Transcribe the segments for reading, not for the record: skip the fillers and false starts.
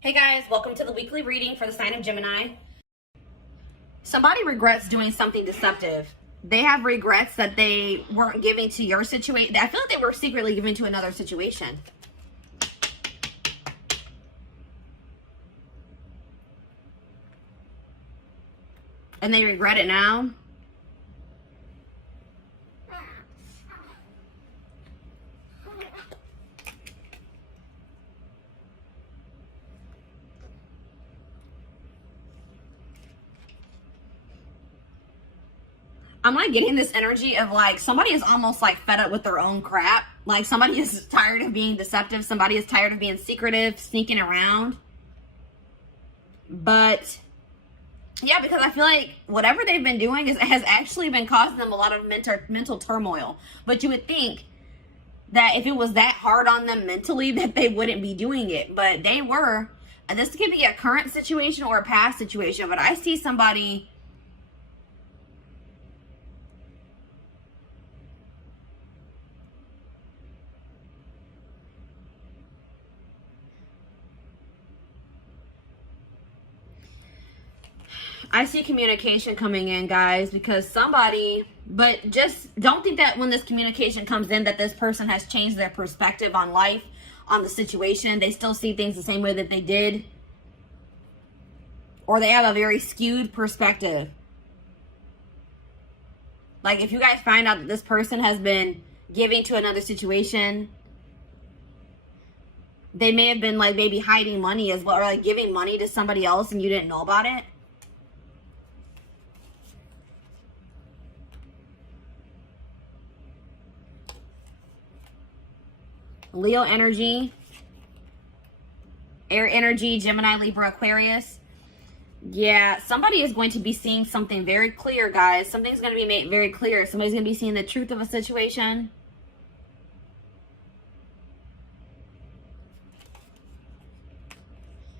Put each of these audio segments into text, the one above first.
Hey guys, welcome to the weekly reading for the sign of Gemini. Somebody regrets doing something deceptive. They have regrets that they weren't giving to your situation. I feel like they were secretly giving to another situation. And they regret it now. I'm like getting this energy of like somebody is almost like fed up with their own crap. Like somebody is tired of being deceptive. Somebody is tired of being secretive, sneaking around. But yeah, because I feel like whatever they've been doing has actually been causing them a lot of mental turmoil. But you would think that if it was that hard on them mentally that they wouldn't be doing it. But they were. And this could be a current situation or a past situation. But I see somebody... I see communication coming in, guys, because somebody, but just don't think that when this communication comes in that this person has changed their perspective on life, on the situation. They still see things the same way that they did. Or they have a very skewed perspective. Like if you guys find out that this person has been giving to another situation, they may have been like maybe hiding money as well, or like giving money to somebody else and you didn't know about it. Leo energy, air energy, Gemini, Libra, Aquarius. Yeah, somebody is going to be seeing something very clear, guys. Something's going to be made very clear. Somebody's going to be seeing the truth of a situation.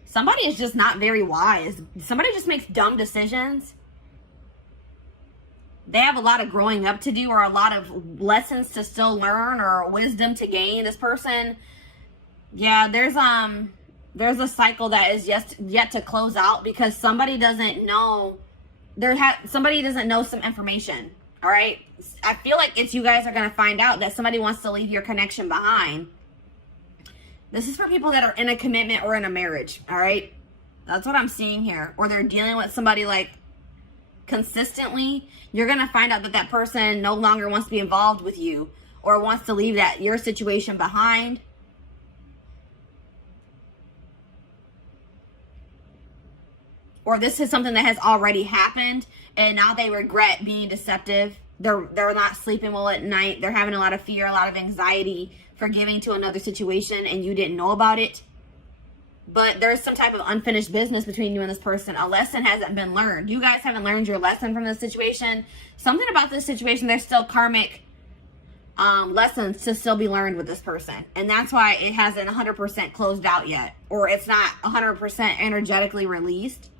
Somebody is just not very wise. Somebody just makes dumb decisions. They have a lot of growing up to do, or a lot of lessons to still learn, or wisdom to gain. This person, yeah, there's a cycle that is yet to close out because somebody doesn't know. Somebody doesn't know some information. All right, I feel like it's you guys are gonna find out that somebody wants to leave your connection behind. This is for people that are in a commitment or in a marriage. All right, that's what I'm seeing here. Or they're dealing with somebody like consistently. You're going to find out that that person no longer wants to be involved with you or wants to leave your situation behind. Or this is something that has already happened and now they regret being deceptive. They're not sleeping well at night. They're having a lot of fear, a lot of anxiety for giving to another situation and you didn't know about it. But there's some type of unfinished business between you and this person. A lesson hasn't been learned. You guys haven't learned your lesson from this situation. Something about this situation, there's still karmic lessons to still be learned with this person. And that's why it hasn't 100% closed out yet. Or it's not 100% energetically released.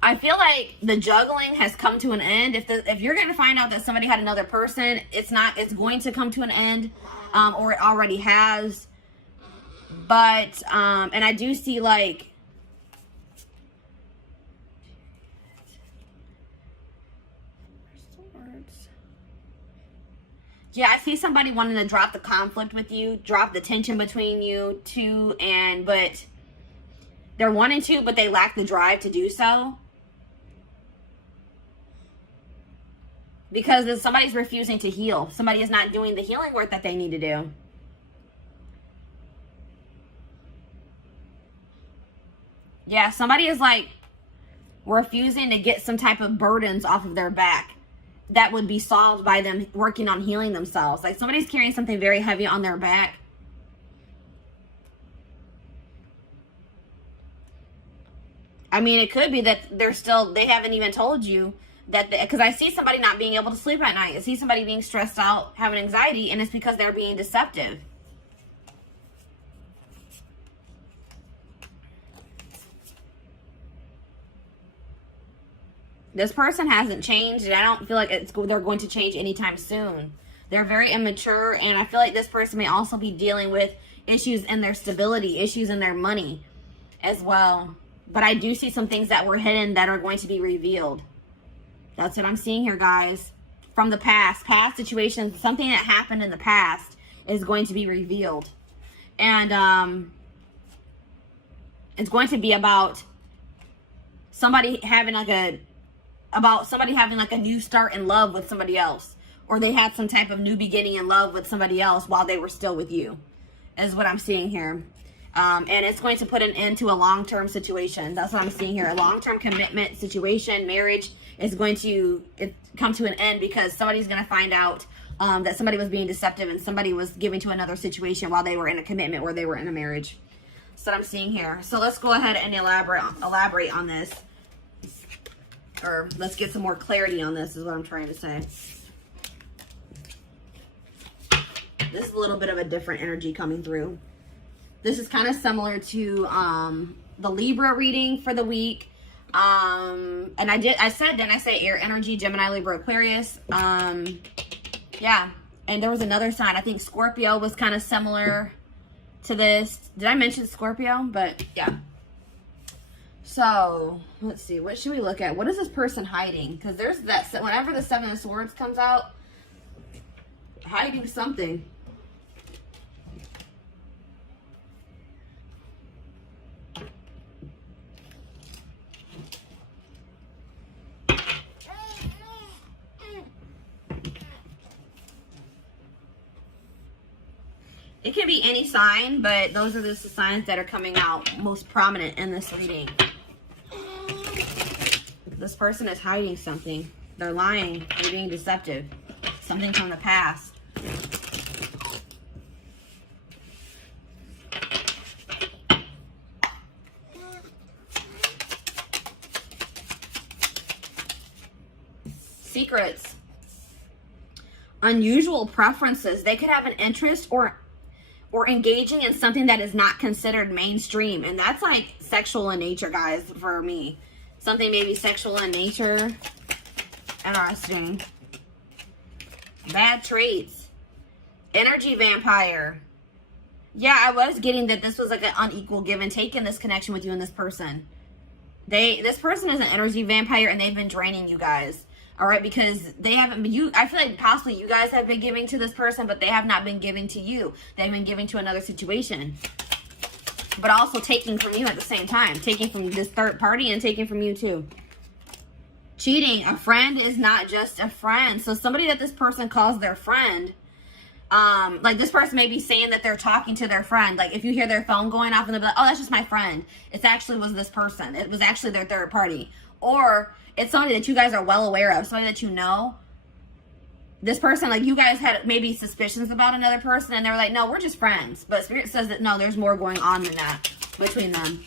I feel like the juggling has come to an end. If you're going to find out that somebody had another person, it's going to come to an end. Or it already has. But, and I do see like, yeah, I see somebody wanting to drop the conflict with you, drop the tension between you two, but they're wanting to, but they lack the drive to do so. Because somebody's refusing to heal. Somebody is not doing the healing work that they need to do. Yeah, somebody is like refusing to get some type of burdens off of their back that would be solved by them working on healing themselves. Like somebody's carrying something very heavy on their back. I mean, it could be that they haven't even told you that, because I see somebody not being able to sleep at night. I see somebody being stressed out, having anxiety, and it's because they're being deceptive. This person hasn't changed, and I don't feel like they're going to change anytime soon. They're very immature, and I feel like this person may also be dealing with issues in their stability, issues in their money as well. But I do see some things that were hidden that are going to be revealed. That's what I'm seeing here, guys. From the past situations, something that happened in the past is going to be revealed. And it's going to be about somebody having like a new start in love with somebody else, or they had some type of new beginning in love with somebody else while they were still with you, is what I'm seeing here. And it's going to put an end to a long-term situation. That's what I'm seeing here. A long-term commitment situation, marriage is going to come to an end because somebody's going to find out that somebody was being deceptive and somebody was giving to another situation while they were in a commitment or they were in a marriage. That's what I'm seeing here. So let's go ahead and elaborate on this. Or let's get some more clarity on this is what I'm trying to say. This is a little bit of a different energy coming through. This is kind of similar to the Libra reading for the week. And I said air energy, Gemini, Libra, Aquarius. Yeah. And there was another sign. I think Scorpio was kind of similar to this. Did I mention Scorpio? But yeah. So let's see. What should we look at? What is this person hiding? Because there's that, whenever the Seven of Swords comes out, hiding something. It can be any sign, but those are just the signs that are coming out most prominent in this reading. This person is hiding something. They're lying. They're being deceptive. Something from the past. Secrets. Unusual preferences. They could have an interest or engaging in something that is not considered mainstream. And that's like sexual in nature, guys, for me. Something maybe sexual in nature. Interesting. Bad traits. Energy vampire. Yeah, I was getting that this was like an unequal give and take in this connection with you and this person. This person is an energy vampire and they've been draining you guys. All right, because they haven't been, I feel like possibly you guys have been giving to this person, but they have not been giving to you. They've been giving to another situation. But also taking from you at the same time. Taking from this third party and taking from you too. Cheating. A friend is not just a friend. So somebody that this person calls their friend, like this person may be saying that they're talking to their friend. Like if you hear their phone going off and they'll be like, oh, that's just my friend. It actually was this person. It was actually their third party. Or it's somebody that you guys are well aware of, somebody that you know. This person, like you guys had maybe suspicions about another person and they were like, no, we're just friends. But Spirit says that no, there's more going on than that between them.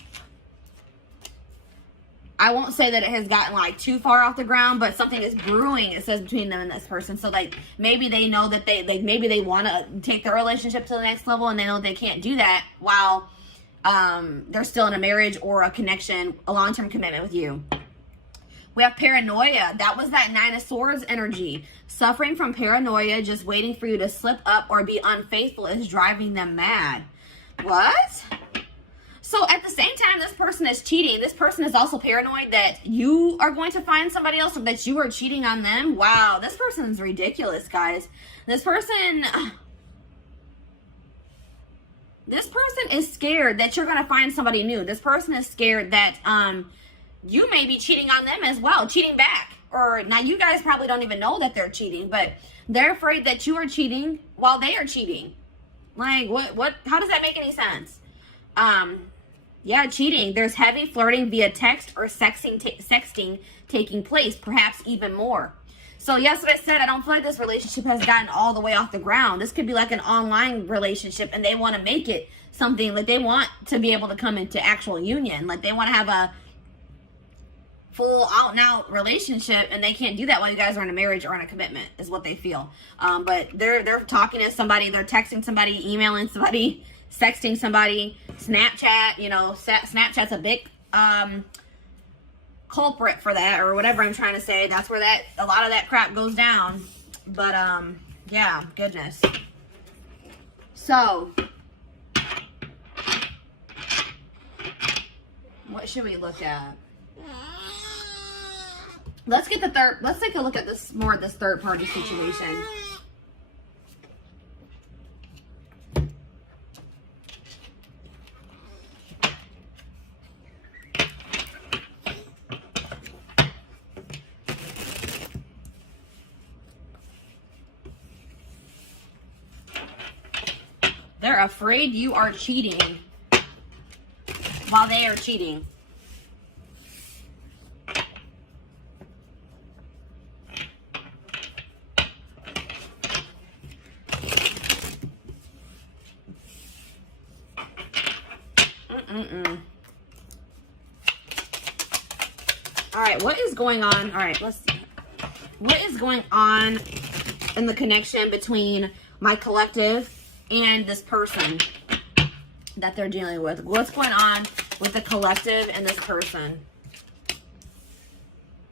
I won't say that it has gotten like too far off the ground, but something is brewing, it says, between them and this person. So like maybe they know that maybe they want to take their relationship to the next level and they know they can't do that while they're still in a marriage or a connection, a long-term commitment with you. We have paranoia. That was that Nine of Swords energy. Suffering from paranoia, just waiting for you to slip up or be unfaithful is driving them mad. What? So at the same time, this person is cheating. This person is also paranoid that you are going to find somebody else or that you are cheating on them. Wow, this person is ridiculous, guys. This person is scared that you're going to find somebody new. This person is scared that you may be cheating on them as well, cheating back. Or now you guys probably don't even know that they're cheating, but they're afraid that you are cheating while they are cheating. Like what how does that make any sense? Yeah, cheating. There's heavy flirting via text or sexting taking place, perhaps even more. So yes, what I said, I don't feel like this relationship has gotten all the way off the ground. This could be like an online relationship and they want to make it something like they want to be able to come into actual union. Like they want to have a full out and out relationship and they can't do that while you guys are in a marriage or in a commitment is what they feel. But they're talking to somebody, they're texting somebody, emailing somebody, sexting somebody, Snapchat, you know, Snapchat's a big culprit for that or whatever I'm trying to say. That's where a lot of that crap goes down. But yeah, goodness. So What should we look at? Let's get the third. Let's take a look at this more of this third party situation. They're afraid you are cheating while they are cheating. All right, what is going on? All right, let's see. What is going on in the connection between my collective and this person that they're dealing with? What's going on with the collective and this person?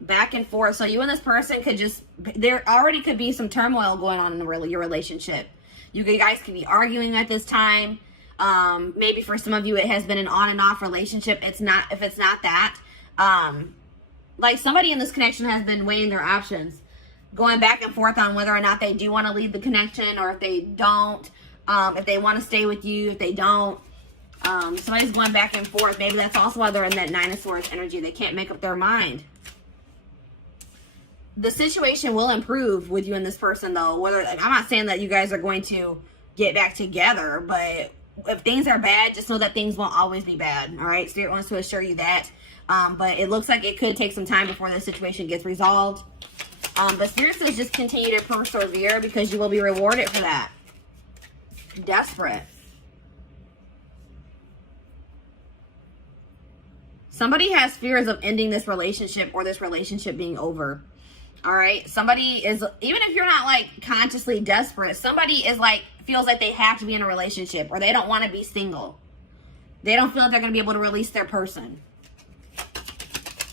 Back and forth. So you and this person could just, there already could be some turmoil going on in your relationship. You guys could be arguing at this time. Maybe for some of you, it has been an on and off relationship. It's not, if it's not that, like somebody in this connection has been weighing their options, going back and forth on whether or not they do want to leave the connection, or if they don't, if they want to stay with you, if they don't. Somebody's going back and forth. Maybe that's also why they're in that Nine of Swords energy. They can't make up their mind. The situation will improve with you and this person, though. Whether, I'm not saying that you guys are going to get back together, but if things are bad, just know that things won't always be bad. All right, Spirit wants to assure you that. But it looks like it could take some time before the situation gets resolved. But Spirit says just continue to persevere, because you will be rewarded for that. Desperate. Somebody has fears of ending this relationship, or this relationship being over. All right. Somebody is, even if you're not like consciously desperate, somebody is like, feels like they have to be in a relationship, or they don't want to be single. They don't feel like they're going to be able to release their person.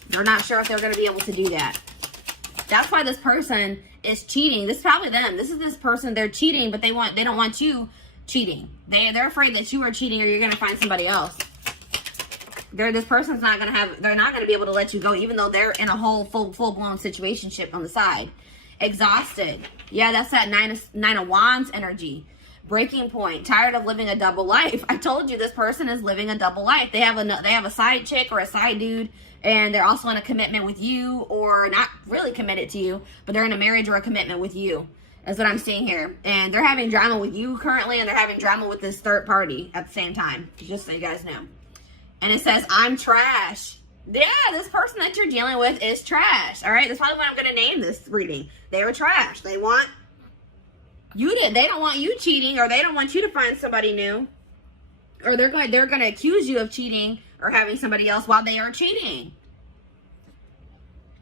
They're not sure if they're going to be able to do that. That's why this person is cheating. This is probably them. This is this person. They're cheating, but they don't want you cheating. They're afraid that you are cheating, or you're going to find somebody else. This person's not going to have, they're not going to be able to let you go, even though they're in a whole full-blown situationship on the side. Exhausted. Yeah, that's that Nine of Wands energy. Breaking point. Tired of living a double life. I told you this person is living a double life. They have a side chick or a side dude, and they're also in a commitment with you, or not really committed to you, but they're in a marriage or a commitment with you. That's what I'm seeing here. And they're having drama with you currently, and they're having drama with this third party at the same time. Just so you guys know. And it says, I'm trash. Yeah, this person that you're dealing with is trash. All right, that's probably what I'm going to name this reading. They were trash. They want you to, they don't want you cheating, or they don't want you to find somebody new. Or they're going to accuse you of cheating or having somebody else while they are cheating.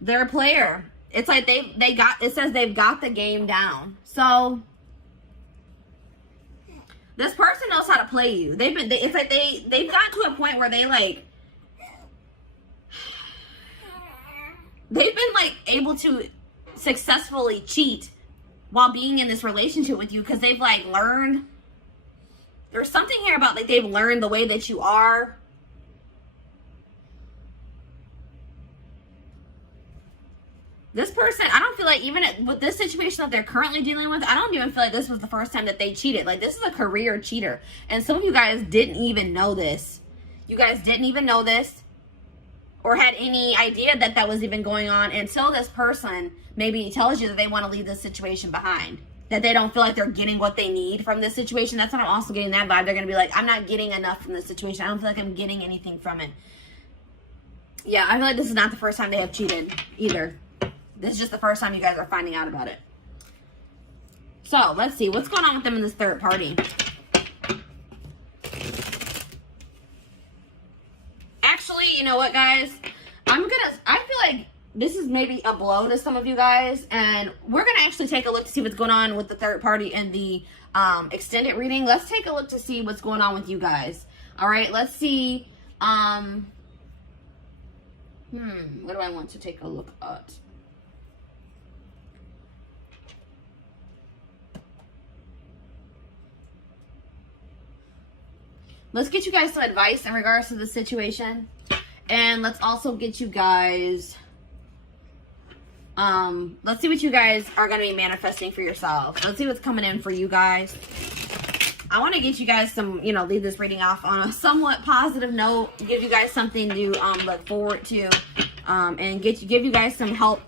They're a player. It's like it says they've got the game down. So this person knows how to play you. It's like they've gotten to a point where they've been like able to successfully cheat while being in this relationship with you, because they've like learned. There's something here about like they've learned the way that you are. This person, I don't feel like, even with this situation that they're currently dealing with, I don't even feel like this was the first time that they cheated. Like, this is a career cheater. And some of you guys didn't even know this. You guys didn't even know this, or had any idea that that was even going on, until this person maybe tells you that they want to leave this situation behind. That they don't feel like they're getting what they need from this situation. That's what I'm also getting that vibe. They're going to be like, I'm not getting enough from this situation. I don't feel like I'm getting anything from it. Yeah, I feel like this is not the first time they have cheated either. This is just the first time you guys are finding out about it. So, let's see. What's going on with them in this third party? Actually, you know what, guys? I feel like this is maybe a blow to some of you guys. And we're going to actually take a look to see what's going on with the third party in the extended reading. Let's take a look to see what's going on with you guys. All right, let's see. What do I want to take a look at? Let's get you guys some advice in regards to the situation. And let's also get you guys, let's see what you guys are going to be manifesting for yourself. Let's see what's coming in for you guys. I want to get you guys some, you know, leave this reading off on a somewhat positive note, give you guys something to look forward to, and give you guys some help,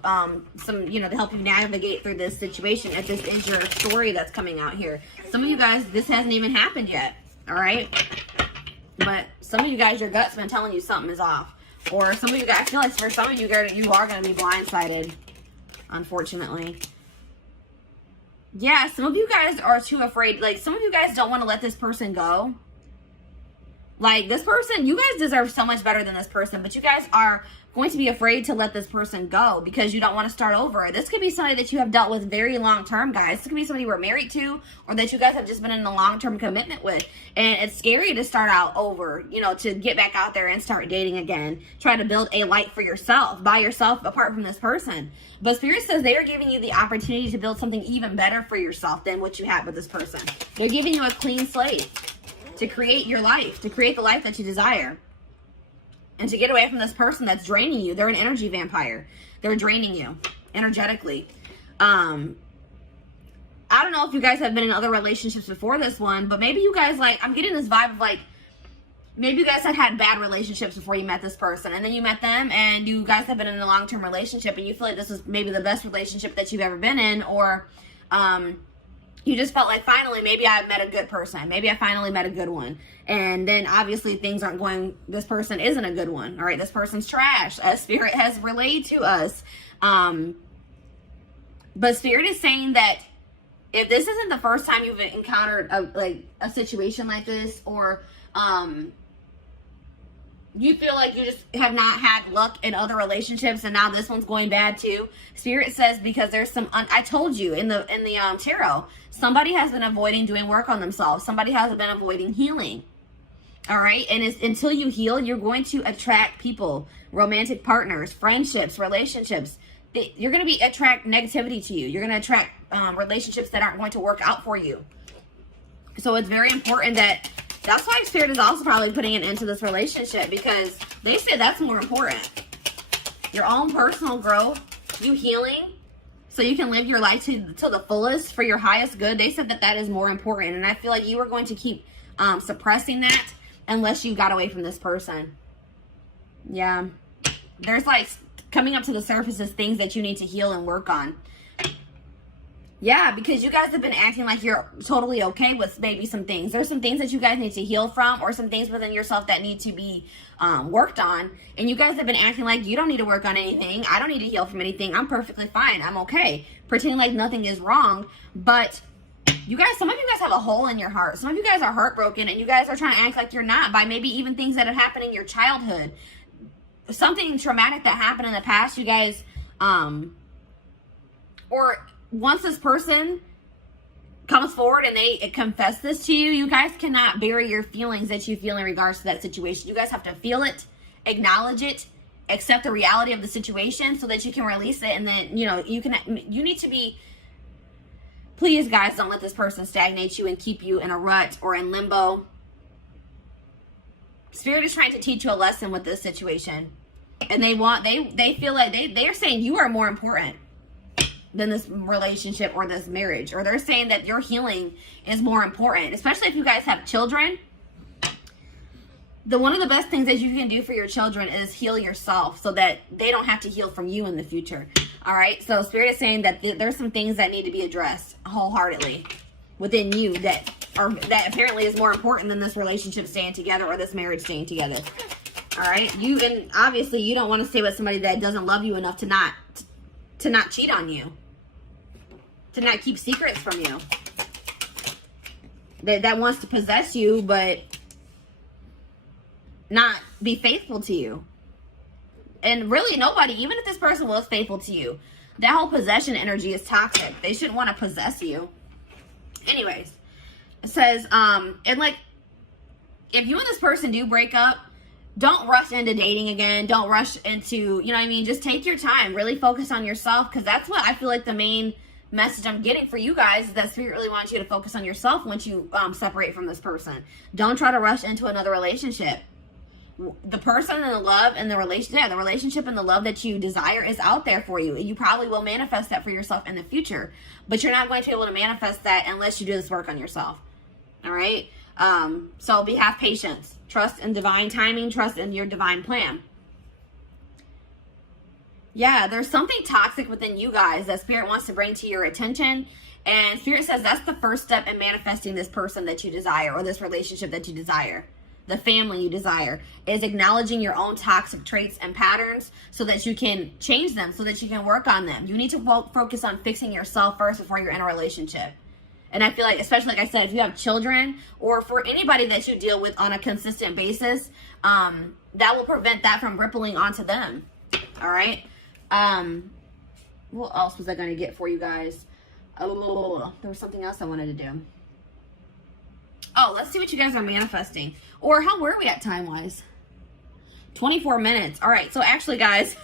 you know, to help you navigate through this situation if this is your story that's coming out here. Some of you guys, this hasn't even happened yet, all right? But some of you guys, your gut's been telling you something is off. Or some of you guys, I feel like for some of you, you are going to be blindsided, unfortunately. Yeah, some of you guys are too afraid. Like, some of you guys don't want to let this person go. Like, this person, you guys deserve so much better than this person, but you guys are going to be afraid to let this person go because you don't want to start over. This could be somebody that you have dealt with very long term, guys. This could be somebody you were married to or that you guys have just been in a long-term commitment with. And it's scary to start out over, you know, to get back out there and start dating again. Try to build a life for yourself, by yourself, apart from this person. But Spirit says they are giving you the opportunity to build something even better for yourself than what you had with this person. They're giving you a clean slate to create your life, to create the life that you desire. And to get away from this person that's draining you. They're an energy vampire. They're draining you energetically. I don't know if you guys have been in other relationships before this one, but maybe you guys, like, I'm getting this vibe of, like, maybe you guys had bad relationships before you met this person. And then you met them and you guys have been in a long-term relationship and you feel like this is maybe the best relationship that you've ever been in. Or you just felt like, finally, maybe I met a good person. Maybe I finally met a good one. And then obviously things aren't going, this person isn't a good one. All right, this person's trash, as Spirit has relayed to us. But Spirit is saying that if this isn't the first time you've encountered a situation like this, or you feel like you just have not had luck in other relationships and now this one's going bad too, Spirit says because there's some, I told you in the tarot, somebody has been avoiding doing work on themselves. Somebody has been avoiding healing. All right. And it's, until you heal, you're going to attract people, romantic partners, friendships, relationships. You're going to attract negativity to you. You're going to attract relationships that aren't going to work out for you. So it's very important that's why Spirit is also probably putting an end to this relationship, because they say that's more important. Your own personal growth, you healing, so you can live your life to the fullest for your highest good. They said that is more important. And I feel like you are going to keep suppressing that unless you got away from this person. Yeah. There's like coming up to the surface is things that you need to heal and work on. Yeah, because you guys have been acting like you're totally okay with maybe some things. There's some things that you guys need to heal from, or some things within yourself that need to be worked on. And you guys have been acting like you don't need to work on anything. I don't need to heal from anything. I'm perfectly fine. I'm okay. Pretending like nothing is wrong. But you guys, some of you guys have a hole in your heart. Some of you guys are heartbroken and you guys are trying to act like you're not by maybe even things that have happened in your childhood. Something traumatic that happened in the past, you guys, or once this person comes forward and they confess this to you, you guys cannot bury your feelings that you feel in regards to that situation. You guys have to feel it, acknowledge it, accept the reality of the situation so that you can release it. And then, you need to be, please guys, don't let this person stagnate you and keep you in a rut or in limbo. Spirit is trying to teach you a lesson with this situation. And they feel like they are saying you are more important than this relationship or this marriage. Or they're saying that your healing is more important, especially if you guys have children. One of the best things that you can do for your children is heal yourself so that they don't have to heal from you in the future. All right. So Spirit is saying that there's some things that need to be addressed wholeheartedly within you that apparently is more important than this relationship staying together or this marriage staying together. All right. And obviously you don't want to stay with somebody that doesn't love you enough to not cheat on you, to not keep secrets from you, that wants to possess you but not be faithful to you. And really nobody, even if this person was faithful to you, that whole possession energy is toxic. They shouldn't want to possess you. Anyways, it says, and like, if you and this person do break up, don't rush into dating again. Don't rush into, just take your time. Really focus on yourself, because that's what I feel like the main message I'm getting for you guys is that Spirit really wants you to focus on yourself once you separate from this person. Don't try to rush into another relationship. the person and the love and the relationship, yeah, the relationship and the love that you desire is out there for you. You probably will manifest that for yourself in the future, but you're not going to be able to manifest that unless you do this work on yourself. All right. So have patience, trust in divine timing, trust in your divine plan. Yeah, there's something toxic within you guys that Spirit wants to bring to your attention. And Spirit says that's the first step in manifesting this person that you desire, or this relationship that you desire, the family you desire, is acknowledging your own toxic traits and patterns so that you can change them, so that you can work on them. You need to focus on fixing yourself first before you're in a relationship. And I feel like, especially like I said, if you have children, or for anybody that you deal with on a consistent basis, that will prevent that from rippling onto them. All right. What else was I going to get for you guys? Oh, there was something else I wanted to do. Oh, let's see what you guys are manifesting. Or how were we at time-wise? 24 minutes. All right. So actually, guys,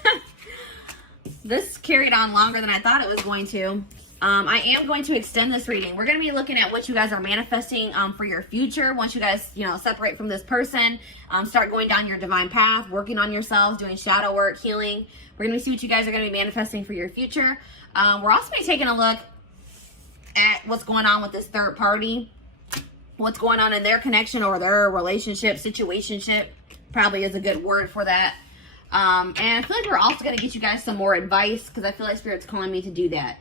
this carried on longer than I thought it was going to. I am going to extend this reading. We're going to be looking at what you guys are manifesting for your future. Once you guys, separate from this person, start going down your divine path, working on yourselves, doing shadow work, healing. We're going to see what you guys are going to be manifesting for your future. We're also going to be taking a look at what's going on with this third party, what's going on in their connection or their relationship, situationship, probably is a good word for that. And I feel like we're also going to get you guys some more advice, because I feel like Spirit's calling me to do that.